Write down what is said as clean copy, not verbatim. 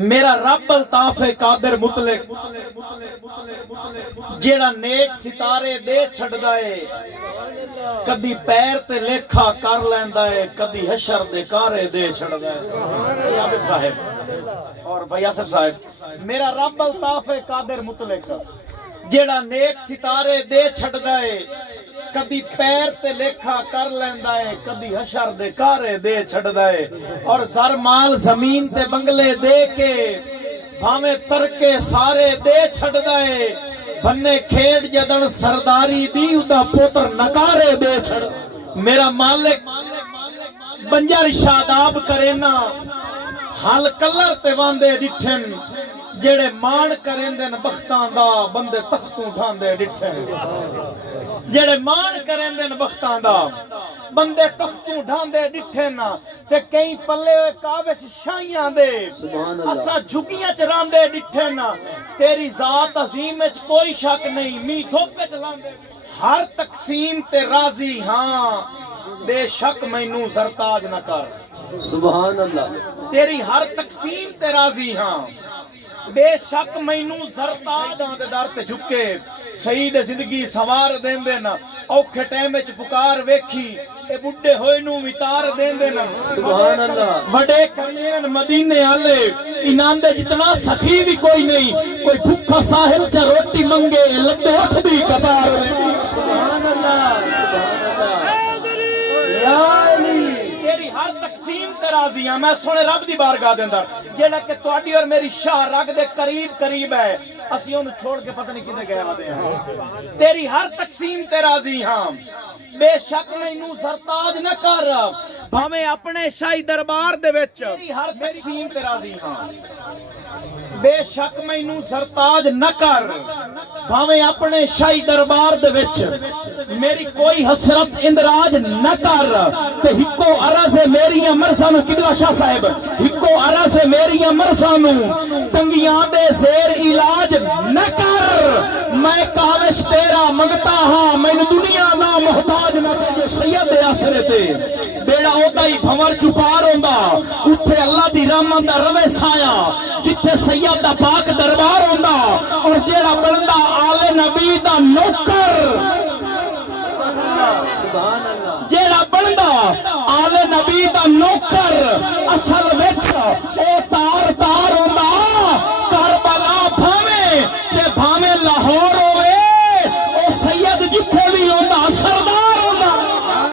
मेरा रब अल्ताफ कादिर मुतलक जेड़ा नेक सितारे दे छड़दा है, कदी पैर ते लेखा कर लैंदा है, कदी हशर दे कारे दे छड़दा है। आबिद साहब और भाई आसिफ साहब, मेरा रब अल्ताफ कादिर मुतलक जेड़ा नेक सितारे दे छड़दा है, कदी पैर ते लेखा कर लैंदा है, कदी हशर दे कारे दे छड़दा है। और सर माल जमीन ते बंगले दे के भावे तरके सारे दे छड़दा है, भन्ने खेड़ जदन सरदारी दी उदा पुत्र नकारे दे छड़। मेरा मालिक बंजर शादाब करे ना, हल कलर ते वांदे डिठन जेड़े मान करेंदे न बख्तां दा, बंदे तख्तों उठांदे डिठे। जेड़े मान करेंदे न बख्तां दा, बंदे तख्तों उठांदे डिठे ना। ते कई पल्ले काविश शाइयां दे असा झुगियां च रांदे डिठे ना। तेरी जात अजीम विच कोई शक नहीं, मी धोखे च लांदे। हर तकसीम ते राजी हां, बेशक मैनू सरताज न कर। सुभान अल्लाह। तेरी हर तकसीम ते राजी हां, बेशक मैनू सरताज दे दर ते झुके। शहीद जिंदगी सवार देंदे न, औखे टाइम विच पुकार वेखी ए बुढ़े होए नू वितार देंदे न। सुभान अल्लाह। बड़े करनेन मदीने आले इनाम दे जितना सखी भी कोई नहीं। कोई भूखा साहिब च रोटी मंगे लद्दे उठ दी कतार। सुभान अल्लाह, सुभान अल्लाह। या अली तेरी हर तकसीम ते राजी हां। मैं सोने रब दी बारगाह दे अंदर जेड़ा कि तुहाडी और मेरी शाह रग दे करीब करीब है, असी ओनु छोड़ के पता नहीं किते गए आदे हैं। तेरी हर तकसीम ते राजी हां, बेशक मैनू सरताज न कर, भावें अपने शाही दरबार दे विच। तेरी हर तकसीम ते राजी हां, बेशक मैनू सरताज न कर, भावें अपने शाही दरबार दे विच। मेरी कोई हसरत इंदराज न कर। ते हिको अरज है मेरी मरसा नू किबला शाह साहब, हिको अरज है मेरी मरसा नू तंगियां दे जेर इलाज न कर। मैं काविश तेरा मंगता हां, मैनू दुनिया दा मोहताज न कर। सैयद दे आसरे ते बेड़ा ओदा ही भंवर चुपार होंदा, उत्थे अल्लाह दी रहमत दा रवे साया, जिथे सैयद दा पाक दरबार होंदा। और जेड़ा बनदा आले नबी दा नौकर। सुभान